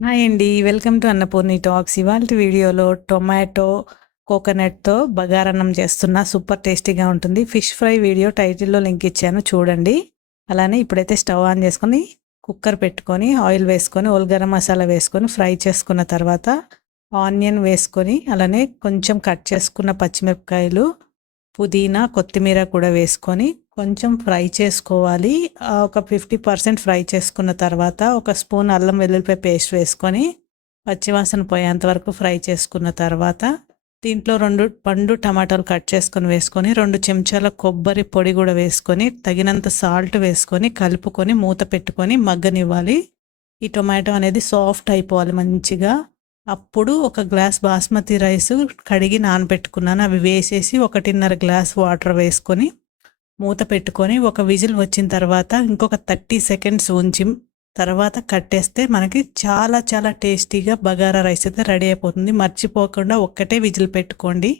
Hi అండి. Welcome to Annapurni talks. ఇవాల్టి వీడియోలో టొమాటో, కోకోనట్‌తో బగారన్నం చేస్తున్నా. సూపర్ టేస్టీగా ఉంటుంది. ఫిష్ ఫ్రై వీడియో టైటిల్‌లో లింక్ ఇచ్చాను చూడండి. అలానే ఇప్పుడైతే స్టవ్ ఆన్ చేసుకొని, కుక్కర్ పెట్టుకొని, ఆయిల్ వేసుకొని, హోల్ గరం మసాలా వేసుకొని ఫ్రై చేసుకున్న తర్వాత ఆనియన్ వేసుకొని, అలానే కొంచెం కట్ చేసుకున్న పచ్చిమిరపకాయలు, పుదీనా, కొత్తిమీర కూడా వేసుకొని కొంచెం ఫ్రై చేసుకోవాలి. ఒక 50% ఫ్రై చేసుకున్న తర్వాత ఒక స్పూన్ అల్లం వెల్లుల్లిపాయ పేస్ట్ వేసుకొని పచ్చివాసన పోయేంత వరకు ఫ్రై చేసుకున్న తర్వాత దీంట్లో 2 పండు టమాటాలు కట్ చేసుకొని వేసుకొని 2 చెంచాల కొబ్బరి పొడి కూడా వేసుకొని తగినంత సాల్ట్ వేసుకొని కలుపుకొని మూత పెట్టుకొని మగ్గనివ్వాలి. ఈ టొమాటో అనేది సాఫ్ట్ అయిపోవాలి మంచిగా. అప్పుడు ఒక గ్లాస్ బాస్మతి రైస్ కడిగి నానబెట్టుకున్నాను. అవి వేసేసి 1.5 గ్లాస్ వాటర్ వేసుకొని మూత పెట్టుకొని ఒక విజిల్ వచ్చిన తర్వాత ఇంకొక 30 సెకండ్స్ ఉంచి తర్వాత కట్టేస్తే మనకి చాలా చాలా టేస్టీగా బగారా రైస్ అయితే రెడీ అయిపోతుంది. మర్చిపోకుండా ఒక్కటే విజిల్ పెట్టుకోండి.